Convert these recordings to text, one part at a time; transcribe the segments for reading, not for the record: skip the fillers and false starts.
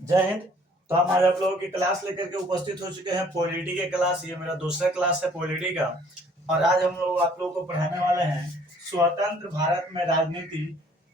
जय हिंद। तो हम आज आप लोगों की क्लास लेकर के उपस्थित हो चुके हैं पॉलिटी के क्लास। ये मेरा दूसरा क्लास है पॉलिटी का। और आज हम लोग आप लोगों को पढ़ाने वाले हैं स्वतंत्र भारत में राजनीति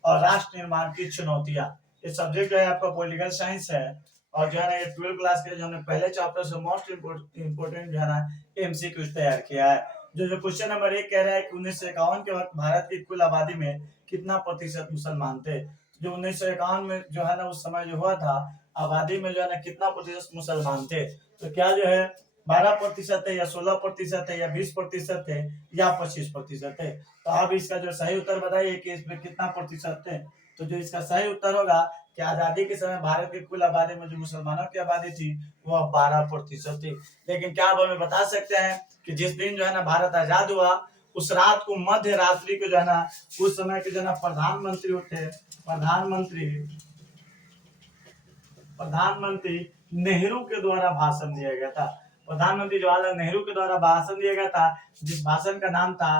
और राष्ट्र निर्माण की चुनौतियां। ये सब्जेक्ट जो है आपका पॉलिटिकल साइंस है। और जो है ना ये 12 क्लास के जो हमने पहले चैप्टर से मोस्ट इम्पोर्टेंट जो है ना एमसीक्यू तैयार किया है। जो क्वेश्चन नंबर 1 कह रहा है कि 1951 के वक्त भारत की कुल आबादी में कितना प्रतिशत मुसलमान थे। जो 1951 में जो है ना उस समय जो हुआ था, आबादी में जो है ना कितना प्रतिशत मुसलमान थे। तो क्या जो है 12% है या 16% है या 20% है या 25% है। तो आप इसका जो सही उत्तर बताइए कि इसमें कितना प्रतिशत है। तो जो इसका सही उत्तर होगा कि आजादी के समय भारत की कुल आबादी में जो मुसलमानों की आबादी थी वह 12% थी। लेकिन क्या आप हमें बता सकते हैं कि जिस दिन जो है ना भारत आजाद हुआ उस रात को मध्य रात्रि को जो है ना उस समय के जो है ना प्रधानमंत्री उठे। प्रधानमंत्री नेहरू के द्वारा भाषण दिया गया था। प्रधानमंत्री जवाहरलाल नेहरू के द्वारा भाषण दिया गया था जिस भाषण का नाम था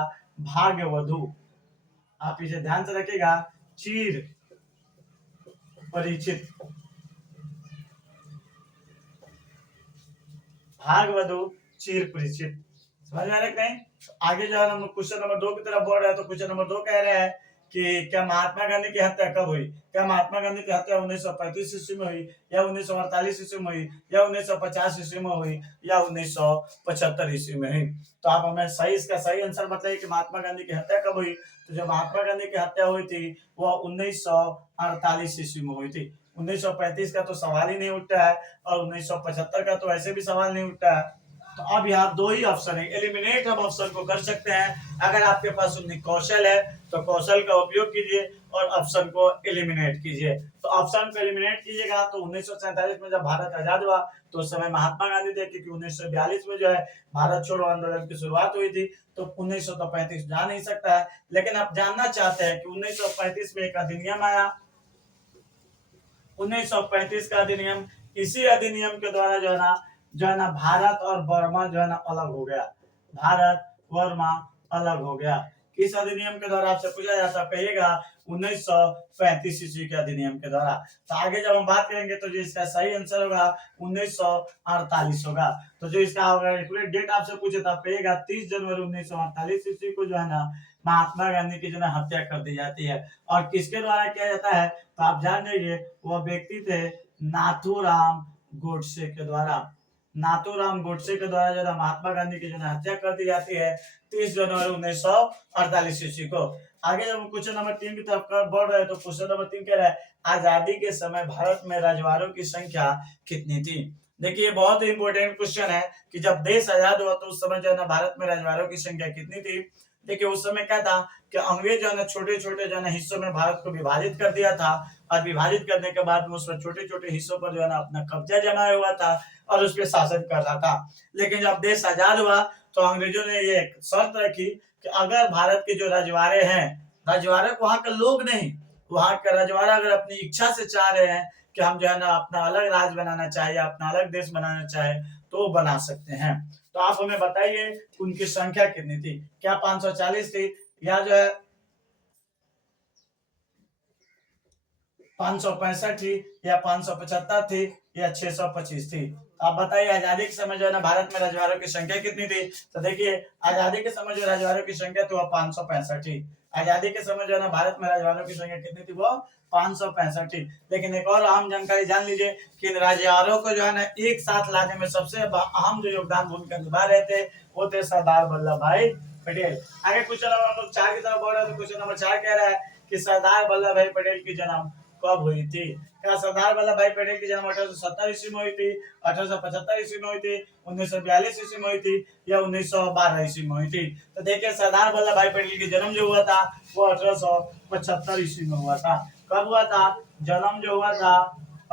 भाग्यवधु। आप इसे ध्यान से रखिएगा, चीर परिचित भागवधु चिर परिचित। समझ में आ रहा है कि नहीं। आगे जो है हम क्वेश्चन नंबर 2 की तरफ बढ़ रहे हैं। तो क्वेश्चन नंबर 2 कह रहे हैं कि क्या महात्मा गांधी की हत्या कब हुई। क्या महात्मा गांधी की हत्या 1935 ईस्वी में हुई या 1948 ईस्वी में हुई या 1950 ईस्वी में हुई या 1975 ईस्वी में हुई। तो आप हमें सही इसका सही आंसर बताइए कि महात्मा गांधी की हत्या कब हुई। तो जब महात्मा गांधी की हत्या हुई थी वह 1948 ईस्वी में हुई थी। 1935 का तो सवाल ही नहीं उठता है और 1975 का तो ऐसे भी सवाल नहीं उठता है। तो अब यहाँ दो ही ऑप्शन है, एलिमिनेट हम ऑप्शन को कर सकते हैं। अगर आपके पास उन्हें कौशल है तो कौशल का उपयोग कीजिए और ऑप्शन को एलिमिनेट कीजिए। तो ऑप्शन को एलिमिनेट कीजिएगा तो 1947 में जब भारत आजाद हुआ तो उस समय महात्मा गांधी थे, क्योंकि 1942 में जो है भारत छोड़ो आंदोलन की शुरुआत हुई थी। तो 1935 जा नहीं सकता है। लेकिन आप जानना चाहते हैं कि 1935 में एक अधिनियम आया। 1935 का अधिनियम, इसी अधिनियम के द्वारा जो है ना भारत और बर्मा जो है ना अलग हो गया। भारत बर्मा अलग हो गया। किस अधिनियम के द्वारा आपसे पूछा जाता कहिएगा 1935 ईस्वी के अधिनियम के द्वारा। तो आगे जब हम बात करेंगे तो जो इसका सही आंसर होगा 1948 होगा। तो जो इसका एक्यूरेट डेट आपसे पूछे तो आप कहिएगा 30 जनवरी 1948 ईस्वी को जो है ना महात्मा गांधी की जो है हत्या कर दी जाती है। और किसके द्वारा किया जाता है तो आप जान जाइए वह व्यक्ति थे नाथूराम गोडसे के द्वारा। नाथूराम गोडसे के द्वारा जो है महात्मा गांधी की जो है हत्या कर दी जाती है 30 जनवरी 1948 ईस्वी को। आगे जब हम क्वेश्चन नंबर 3 की तरफ बढ़ रहे हैं तो क्वेश्चन नंबर 3 कह रहा है आजादी के समय भारत में रजवाड़ों की संख्या कितनी थी। देखिए बहुत ही इंपॉर्टेंट क्वेश्चन है कि जब देश आजाद हुआ तो उस समय जो है ना भारत में रजवाड़ों की संख्या कितनी थी। देखिए उस समय क्या था कि अंग्रेज जो है ना छोटे छोटे जो है ना हिस्सों में भारत को विभाजित कर दिया था। और विभाजित करने के बाद में उसमें छोटे छोटे हिस्सों पर जो है ना अपना कब्जा जमाया हुआ था और उस पर शासन कर रहा था। लेकिन जब देश आजाद हुआ तो अंग्रेजों ने ये शर्त रखी कि अगर भारत के जो रजवाड़े हैं, रजवाड़े वहां के लोग नहीं, वहां के रजवाड़े अगर अपनी इच्छा से चाह रहे हैं कि हम जो है ना अपना अलग राज्य बनाना चाहे, अपना अलग देश बनाना चाहे तो बना सकते हैं। तो आप हमें बताइए उनकी संख्या कितनी थी। क्या 540 थी या जो है 565 थी या 575 थी या 625 थी। आप बताइए आजादी के समय जो है ना भारत में रजवाड़ों की संख्या कितनी थी। तो देखिए आजादी के समय जो रजवाड़ों की संख्या थी वह 565 थी। आजादी के समय जो है ना भारत में रजवाड़ों की संख्या कितनी थी वो 565 थी। लेकिन एक और अहम जानकारी जान लीजिए कि इन रजवाड़ों को जो है ना एक साथ लाने में सबसे अहम जो योगदान भूमिका निभा रहे थे वो थे सरदार वल्लभ भाई पटेल। आगे क्वेश्चन नंबर 4 की तरफ बढ़ रहे हैं तो क्वेश्चन नंबर 4 कह रहा है कि सरदार वल्लभ भाई पटेल की जन्म कब हुई थी। क्या सरदार वल्लभ भाई पटेल की जन्म 1870 ईस्वी में हुई थी, 1875 ईस्वी में हुई थी, 1942 ईस्वी में हुई थी या 1912 ईस्वी में हुई थी। तो देखिए सरदार वल्लभ भाई पटेल की जन्म जो हुआ था वो 1875 ईस्वी में हुआ था। कब हुआ था जन्म जो हुआ था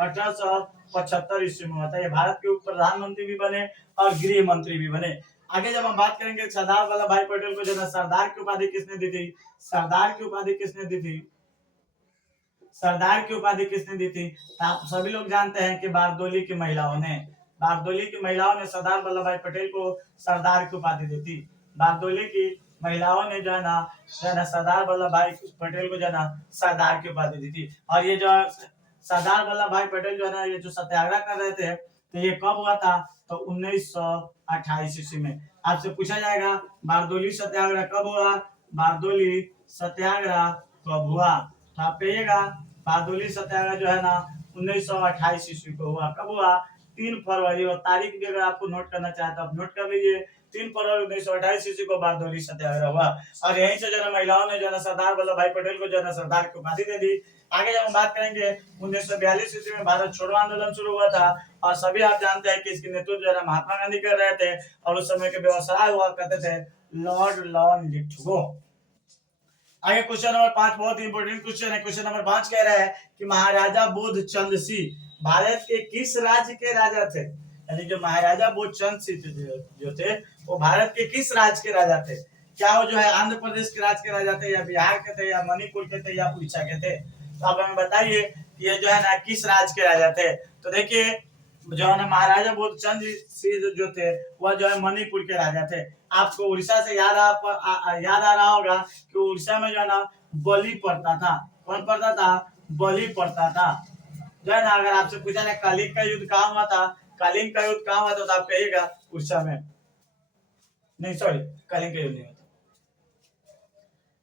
1875 ईस्वी में हुआ था। ये भारत के उप प्रधानमंत्री भी बने और गृह मंत्री भी बने। आगे जब हम बात करेंगे सरदार वल्लभ भाई पटेल को जो है सरदार की उपाधि किसने दी थी। सरदार की उपाधि किसने दी थी। सरदार की उपाधि किसने दी थी। तो आप सभी लोग जानते हैं कि बारदोली की महिलाओं ने, बारदोली की महिलाओं ने सरदार वल्लभ भाई पटेल को सरदार की उपाधि दी थी। बारदोली की महिलाओं ने जो है ना सरदार वल्लभ भाई पटेल को जो है ना सरदार की उपाधि दी थी। और ये जो सरदार वल्लभ भाई पटेल जो है ना ये जो सत्याग्रह कर रहे थे तो ये कब हुआ था? तो 1928 ईस्वी में। आपसे पूछा जाएगा बारदोली सत्याग्रह कब हुआ? बारदोली सत्याग्रह कब हुआ? तो आप कहिएगा बारदोली सत्याग्रह जो है ना 1928 ईस्वी को हुआ। कब हुआ? 3 फरवरी। और तारीख भी अगर आपको नोट करना चाहे तो आप नोट कर लीजिए। 3 फरवरी 1928 ईस्वी को बारदोली सत्याग्रह हुआ। और यहीं से जो है महिलाओं ने जो है सरदार वल्लभ भाई पटेल को जो है सरदार की उपाधि दे दी। आगे जब हम बात करेंगे 1942 ईस्वी में भारत छोड़ो आंदोलन शुरू हुआ था और सभी आप जानते हैं कि इसके नेतृत्व जो है महात्मा गांधी कर रहे थे और उस समय के व्यवसाय हुआ करते थे लॉर्ड लॉन लिथगो। आगे क्वेश्चन नंबर 5 बहुत ही इंपॉर्टेंट क्वेश्चन है। क्वेश्चन नंबर 5 कह रहा है कि महाराजा बोधचंद सिंह भारत के किस राज्य के राजा थे? यानी जो महाराजा बोधचंद सिंह जो थे वो भारत के किस राज्य के राजा थे? क्या वो जो है आंध्र प्रदेश के राज्य के राजा थे या बिहार के थे या मणिपुर के थे या उड़ीसा के थे? तो आप हमें बताइए कि ये जो है ना किस राज्य के राजा थे? तो देखिए जो है ना महाराजा बोधचंद सिंह जो थे वह जो है मणिपुर के राजा थे। आपको उड़ीसा से याद याद आ रहा होगा कि उड़ीसा में जो है ना बलि पड़ता था। कौन पड़ता था? बलि पड़ता था। जो है ना अगर आपसे पूछा जाए कलिंग का युद्ध कहाँ हुआ था? कलिंग का युद्ध कहाँ हुआ था? तो आप कहिएगा उड़ीसा में। नहीं सॉरी, कलिंग का युद्ध नहीं होता।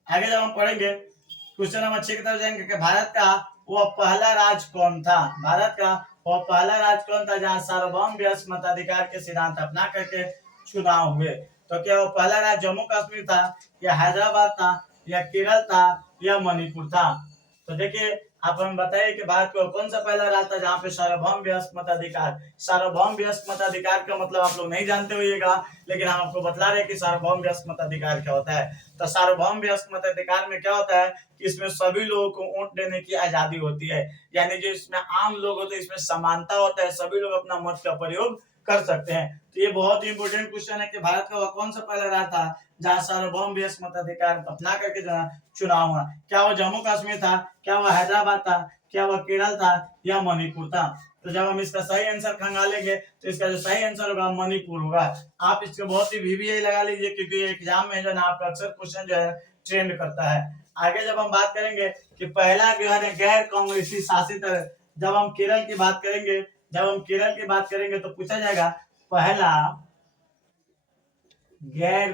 आगे जब हम पढ़ेंगे क्वेश्चन नंबर 6 की तरफ जाएंगे कि भारत का वो पहला राज्य कौन था? भारत का वो पहला राज्य कौन था जहाँ सार्वभौम व्यस्क मताधिकार के सिद्धांत अपना करके चुनाव हुए? तो क्या वो पहला राज्य जम्मू कश्मीर था या हैदराबाद था या केरल था या मणिपुर था? तो देखिए आप हमें बताइए कि भारत का कौन सा पहला राज्य था जहाँ पे सार्वभौम व्यस्क मताधिकार। सार्वभौम व्यस्क मताधिकार का मतलब आप लोग नहीं जानते होइएगा, लेकिन हम आपको बतला रहे हैं कि सार्वभौम व्यस्क मताधिकार क्या होता है। तो सार्वभौम व्यस्क मताधिकार में क्या होता है कि इसमें सभी लोगों को वोट देने की आजादी होती है। यानी जो इसमें आम लोग होते हैं इसमें समानता होता है, सभी लोग अपना मत का प्रयोग कर सकते हैं। तो ये बहुत ही इंपोर्टेंट क्वेश्चन है कि भारत का वह कौन सा पहला राज्य था जहाँ सार्वभौम व्यस्क मताधिकार अपना करके जो चुनाव हुआ? क्या वो जम्मू कश्मीर था? क्या वो हैदराबाद था? क्या वो केरल था या मणिपुर था? तो जब हम इसका सही आंसर खंगालेंगे तो इसका जो सही आंसर होगा मणिपुर होगा। आप इसको बहुत ही वीवीआई लगा लीजिए क्योंकि एग्जाम में जो है आपका अक्सर क्वेश्चन जो है ट्रेंड करता है। आगे जब हम बात करेंगे कि पहला जो है गैर कांग्रेसी शासित, जब हम केरल की बात करेंगे तो पूछा जाएगा पहला गैर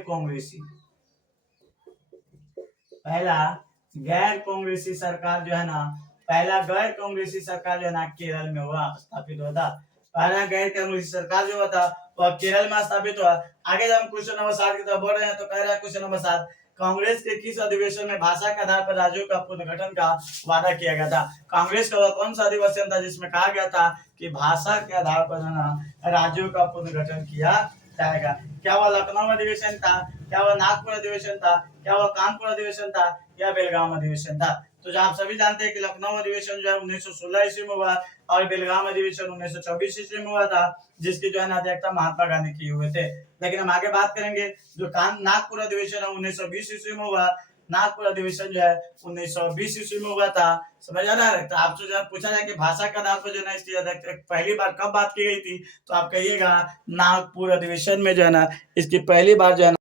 कांग्रेसी सरकार जो है ना पहला गैर कांग्रेसी सरकार जो है ना केरल में हुआ स्थापित हुआ था। पहला गैर कांग्रेसी सरकार जो हुआ था वह केरल में स्थापित हुआ। आगे जब हम क्वेश्चन नंबर 7 की तरफ बढ़ रहे हैं तो कह रहा है क्वेश्चन नंबर 7 कांग्रेस के किस अधिवेशन में भाषा के आधार पर राज्यों का पुनर्गठन का वादा किया गया था? कांग्रेस का वह कौन सा अधिवेशन था जिसमें कहा गया था कि भाषा के आधार पर राज्यों का पुनर्गठन किया जाएगा? क्या वह लखनऊ अधिवेशन था? क्या वह नागपुर अधिवेशन था? क्या वह कानपुर अधिवेशन था या बेलगाम अधिवेशन था? तो जो आप सभी जानते हैं कि लखनऊ अधिवेशन जो है 1916 ईस्वी में हुआ और बेलगाम अधिवेशन 1924 ईस्वी में हुआ था, जिसकी जो है अध्यक्षता महात्मा गांधी किए हुए थे। लेकिन हम आगे बात करेंगे जो नागपुर अधिवेशन है 1920 ईस्वी में हुआ। नागपुर अधिवेशन जो है 1920 ईस्वी में हुआ था। समझ आ रहा है? तो आपसे जब पूछा जाए कि भाषा के आधार पर जो है इसकी पहली बार कब बात की गई थी तो आप कहिएगा नागपुर अधिवेशन में जो है ना इसकी पहली बार जो है।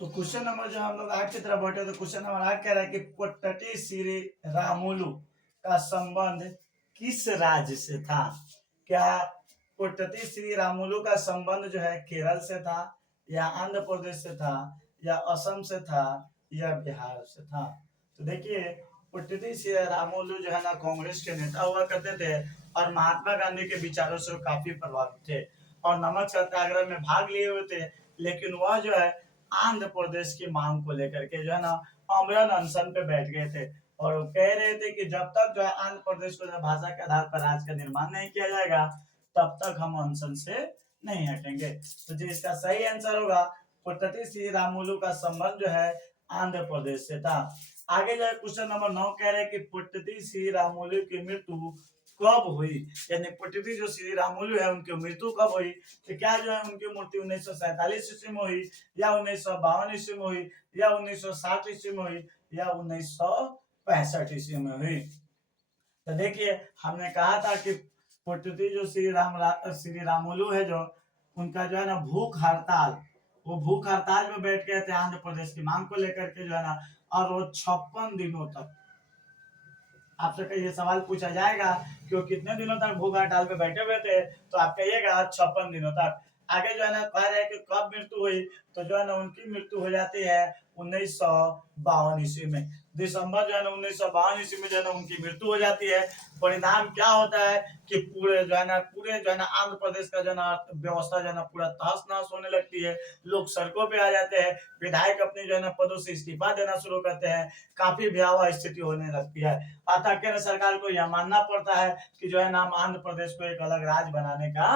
तो क्वेश्चन नंबर जो हम लोग 8 की तरफ बढ़े तो क्वेश्चन नंबर 8 कह रहा है कि पोट्टी श्री रामुलु का संबंध किस राज्य से था? क्या पोट्टी श्री रामुलु का संबंध जो है केरल से था या आंध्र प्रदेश से था या असम से था या बिहार से था? तो देखिए पोट्टी श्री रामुलु जो है ना कांग्रेस के नेता हुआ करते थे और महात्मा गांधी के विचारों से काफी प्रभावित थे और नमक सत्याग्रह में भाग लिए हुए थे। लेकिन वह जो है आंध्र प्रदेश की मांग को लेकर के जो है ना आमरण अनशन पे बैठ गए थे और वो कह रहे थे कि जब तक जो है आंध्र प्रदेश को भाषा के आधार पर राज्य का निर्माण नहीं किया जाएगा तब तक हम अनशन से नहीं हटेंगे। तो जो इसका सही आंसर होगा पोट्टी श्री रामुलु का संबंध जो है आंध्र प्रदेश से था। आगे जो है क्वेश्चन नंबर 9 कह रहे हैं कि पोट्टी श्री रामुलु की मृत्यु कब हुई? यानी पोट्टी जो श्री रामुलु है उनकी मृत्यु कब हुई? तो क्या जो है उनकी मृत्यु 1947 ईस्वी में हुई या 1952 ईस्वी में हुई या 1960 ईस्वी में हुई या 1965 ईस्वी में हुई? तो देखिए हमने कहा था कि पोट्टी जो श्री रामुलु है जो उनका जो है ना भूख हड़ताल में बैठ गए थे आंध्र प्रदेश की मांग को लेकर के जो है ना और वो 56 दिनों तक आपसे कहीं ये सवाल पूछा जाएगा कि वो कितने दिनों तक भूख हड़ताल पे बैठे हुए थे, तो आप कहिएगा 56 दिनों तक। आगे जो है ना कह रहे हैं कि कब मृत्यु हुई, तो जो है ना उनकी मृत्यु हो जाती है 1952 ईस्वी में। दिसंबर जो है ना 1952 ईस्वी में जो है ना उनकी मृत्यु हो जाती है। परिणाम क्या होता है कि पूरे जो है ना आंध्र प्रदेश का जो है ना अर्थव्यवस्था जो है ना पूरा तहस नहस होने लगती है। लोग सड़कों पे आ जाते हैं, विधायक अपने जो है ना पदों से इस्तीफा देना शुरू करते हैं, काफी भयावह स्थिति होने लगती है। अतः केंद्र सरकार को यह मानना पड़ता है कि जो है ना हम आंध्र प्रदेश को एक अलग राज्य बनाने का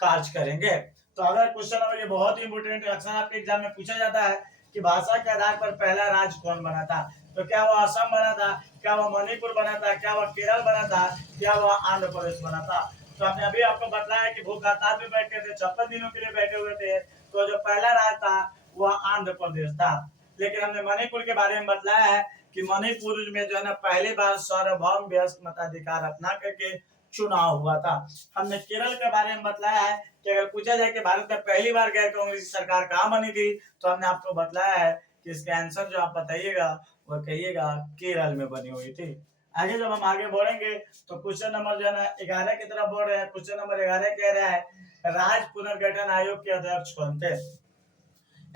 कार्य करेंगे। तो अगर क्वेश्चन नंबर ये बहुत ही इंपोर्टेंट है, अक्सर आपके एग्जाम में पूछा जाता है कि भाषा के आधार पर पहला राज्य कौन बना था, तो क्या वो असम बना था, क्या वो मणिपुर बना था, क्या वो केरल बना था, क्या वो आंध्र प्रदेश बना था। तो हमने अभी आपको बताया कि भूख हड़ताल पे बैठे थे, 56 दिनों के लिए बैठे हुए थे, तो जो पहला राज्य था वह आंध्र प्रदेश था। लेकिन हमने मणिपुर के बारे में बताया है कि मणिपुर में जो है ना पहली बार सार्वभौम वयस्क मताधिकार अपना करके चुनाव हुआ था। हमने केरल के बारे में बताया है कि अगर पूछा जाए कि भारत में पहली बार गैर कांग्रेसी सरकार कहाँ बनी थी, तो हमने आपको बताया है कि इसका आंसर जो आप बताइएगा वो कहिएगा केरल में बनी हुई थी। आगे जब हम आगे बढ़ेंगे तो क्वेश्चन नंबर जो है ना 11 की तरफ बढ़ रहे हैं। क्वेश्चन नंबर 11 कह रहा है राज्य पुनर्गठन आयोग के अध्यक्ष कौन थे।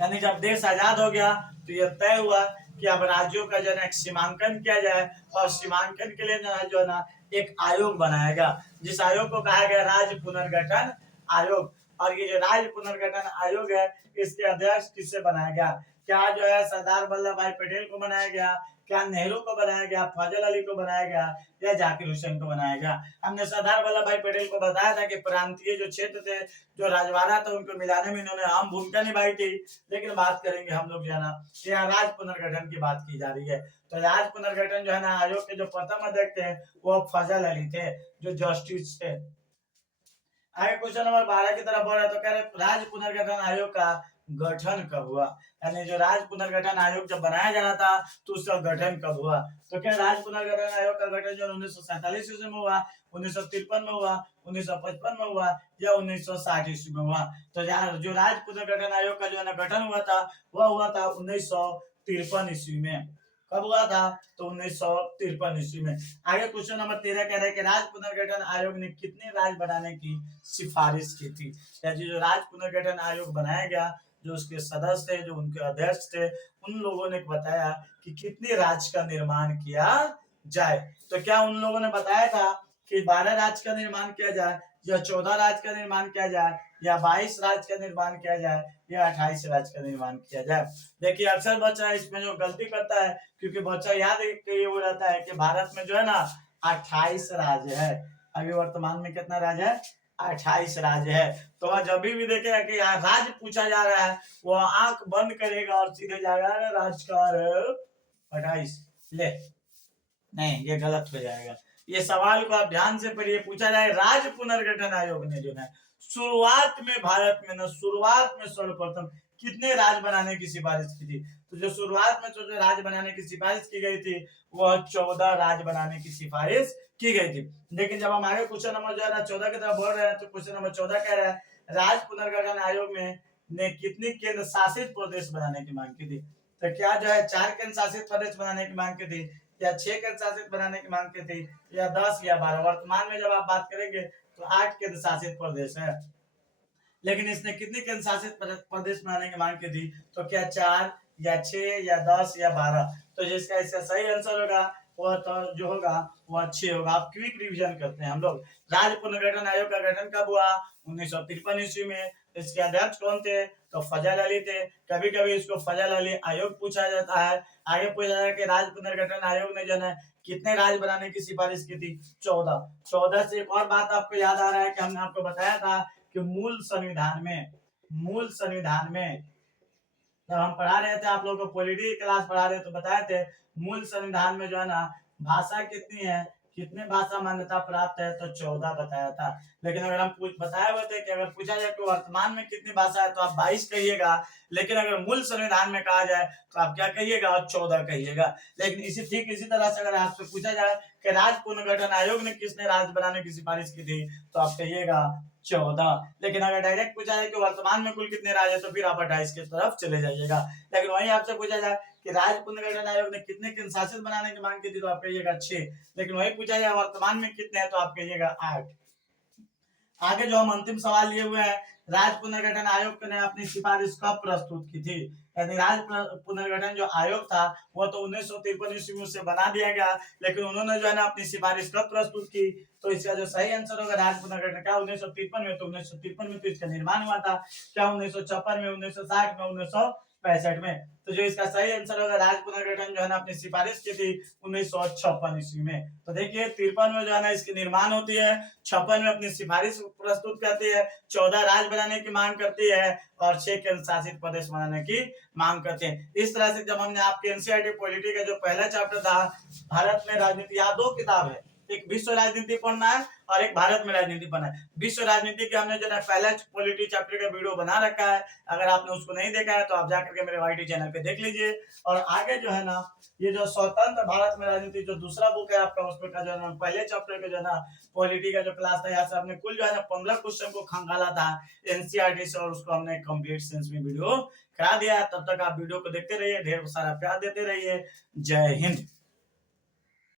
यानी जब देश आजाद हो गया तो यह तय हुआ कि अब राज्यों का जो है एक सीमांकन किया जाए, और सीमांकन के लिए जो है ना एक आयोग बनाया गया, जिस आयोग को कहा गया राज्य पुनर्गठन आयोग। और ये जो राज्य पुनर्गठन आयोग है इसके अध्यक्ष किससे बनाया गया, क्या जो है सरदार वल्लभ भाई पटेल को बनाया गया, क्या नेहरू को बनाया गया, फजल अली को बनाया गया, या जाकिर हुसैन को बनाया गया। हमने सरदार वल्लभ भाई पटेल को बताया था कि प्रांतीय जो क्षेत्र थे, जो राजवाड़ा था, उनको मिलाने में इन्होंने अहम भूमिका निभाई थी। लेकिन बात करेंगे हम लोग जो है ना यहाँ राज्य पुनर्गठन की बात की जा रही है। तो राज्य पुनर्गठन जो है ना आयोग के जो प्रथम अध्यक्ष थे वो फजल अली थे, जो जस्टिस थे। आगे क्वेश्चन नंबर 12 की तरफ बढ़ रहा है, तो कह रहे राज्य पुनर्गठन आयोग का गठन कब हुआ। यानी जो राज्य पुनर्गठन आयोग जब बनाया जा रहा था तो उसका गठन कब हुआ। तो क्या राज्य पुनर्गठन आयोग का गठन जो 1947 ईस्वी में हुआ, 1953 में हुआ, 1955 में हुआ, या 1960 ईस्वी में हुआ। तो जो राज्य पुनर्गठन आयोग का जो है ना गठन हुआ था वह हुआ था 1953 ईस्वी में। कब हुआ था, तो 1953 ईस्वी में। आगे क्वेश्चन नंबर 13 कह रहा है कि राज्य पुनर्गठन आयोग ने कितने राज्य बनाने की सिफारिश की थी। यानी जो राज्य पुनर्गठन आयोग बनाया गया, जो उसके सदस्य थे, जो उनके अध्यक्ष थे, उन लोगों ने बताया कि कितने राज्य का निर्माण किया जाए। तो क्या उन लोगों ने बताया था कि 12 राज्य का निर्माण किया जाए, या 14 राज्य का निर्माण किया जाए, या 22 राज्य का निर्माण किया जाए, या 28 राज्य का निर्माण किया जाए। देखिए अक्सर बच्चा इसमें जो गलती करता है, क्योंकि बच्चा याद ये वो रहता है कि भारत में जो है ना 28 राज्य है। अभी वर्तमान में कितना राज्य है, 28 राज्य है। तो वह जब भी देखेगा कि यहाँ राज्य पूछा जा रहा है, वह आंख बंद करेगा और सीधे जाएगा राज्य का 28 ले, नहीं ये गलत हो जाएगा। ये सवाल को आप ध्यान से पढ़िए, पूछा जाए राज्य पुनर्गठन आयोग ने जो है शुरुआत में भारत में ना शुरुआत में सर्वप्रथम कितने राज्य बनाने की सिफारिश की थी। तो जो शुरुआत में जो राज्य बनाने की सिफारिश की गई थी वह 14 राज्य बनाने की सिफारिश की गई थी। लेकिन जब हम आगे क्वेश्चन नंबर जो है ना 14 की तरफ बढ़ रहे हैं, तो क्वेश्चन नंबर 14 कह रहा है राज्य पुनर्गठन आयोग में ने कितनी केंद्र शासित प्रदेश बनाने की मांग की थी। तो क्या जो है 4 केंद्र शासित प्रदेश बनाने की मांग की थी, या 6 केंद्र शासित बनाने की मांग की थी, या 10 या 12। वर्तमान में जब आप बात करेंगे तो 8 केंद्र शासित प्रदेश है। लेकिन इसने कितने केंद्र शासित प्रदेश बनाने की मांग की थी, तो क्या 4 या 6 या 10 या 12। तो जिसका इसका सही आंसर होगा वह तो जो होगा वह 6 होगा। आप क्विक रिवीजन करते हैं हम लोग। राज्य पुनर्गठन आयोग का गठन कब हुआ, 1953 ईस्वी में। इसके अध्यक्ष कौन थे, तो फजल अली थे। कभी कभी इसको फजल अली आयोग पूछा जाता है। आगे पूछा जाता है कि राज्य पुनर्गठन आयोग ने जो है कितने राज्य बनाने की सिफारिश की थी, 14। 14 से एक और बात आपको याद आ रहा है कि हमने आपको बताया था कि मूल संविधान में जब हम पढ़ा रहे थे, आप लोगों को पॉलिटी क्लास पढ़ा रहे तो बताए थे मूल संविधान में जो है ना भाषा कितनी है, कितने भाषा मान्यता प्राप्त है, तो 14 बताया था। लेकिन अगर हम बताए हुए थे कि अगर पूछा जाए कि वर्तमान में कितनी भाषा है, तो आप 22 कहिएगा। लेकिन अगर मूल संविधान में कहा जाए तो आप क्या कहिएगा, 14 कहिएगा। लेकिन इसी तरह से अगर आपसे पूछा जाए कि राज्य पुनर्गठन आयोग ने किसने राज्य बनाने की सिफारिश की थी, तो आप कहिएगा 14। लेकिन अगर डायरेक्ट पूछा जाए कि वर्तमान में कुल कितने राज्य है, तो फिर आप 28 की तरफ चले जाइएगा। लेकिन वहीं आपसे पूछा जाए कि राज्य पुनर्गठन आयोग ने कितने केंद्रशासित बनाने की मांग की थी, तो आप कहिएगा 6। लेकिन वही पूछा जाए वर्तमान में कितने हैं, तो आप कहिएगा 8। आगे जो हम अंतिम सवाल लिए हुए हैं, राज्य पुनर्गठन आयोग ने अपनी सिफारिश कब प्रस्तुत की थी? यानी राज्य पुनर्गठन जो आयोग था वो तो 1953 ईस्वी से बना दिया गया, लेकिन उन्होंने जो है ना अपनी सिफारिश कब प्रस्तुत की? तो इसका जो सही आंसर होगा राज्य पुनर्गठन क्या 1953 में, तो 1953 में तो इसका निर्माण हुआ था। क्या 1956 में, 1960 में, 1965 में? तो जो इसका सही आंसर होगा राज्य पुनर्गठन जो है ना अपनी सिफारिश की थी 1956 ईस्वी में। तो देखिए 53 में जो है ना इसकी निर्माण होती है, 56 में अपनी सिफारिश प्रस्तुत करती है, 14 राज्य बनाने की मांग करती है और 6 केंद्र शासित प्रदेश बनाने की मांग करते हैं। इस तरह से जब हमने आपके एनसीईआरटी पॉलिटी का जो पहला चैप्टर था भारत में राजनीति, यहाँ 2 किताब है, एक विश्व राजनीति पढ़ना है और एक भारत में राजनीति पढ़ना है। विश्व राजनीति के हमने जो है पहला पॉलिटी चैप्टर का वीडियो बना रखा है, अगर आपने उसको नहीं देखा है तो आप जाकर के मेरे वाईटी चैनल पे देख लीजिए। और आगे जो है ना ये जो स्वतंत्र भारत में राजनीति जो दूसरा बुक है आपका, उसमें का जो है ना पहले चैप्टर का जो है ना पॉलिटी का जो क्लास था, यहाँ से हमने कुल जो है ना 15 क्वेश्चन को खंगाला था एनसीईआरटी से और उसको हमने कंप्लीट सेंस में वीडियो करा दिया। तब तक आप वीडियो को देखते रहिए, ढेर सारा प्यार देते रहिए। जय हिंद।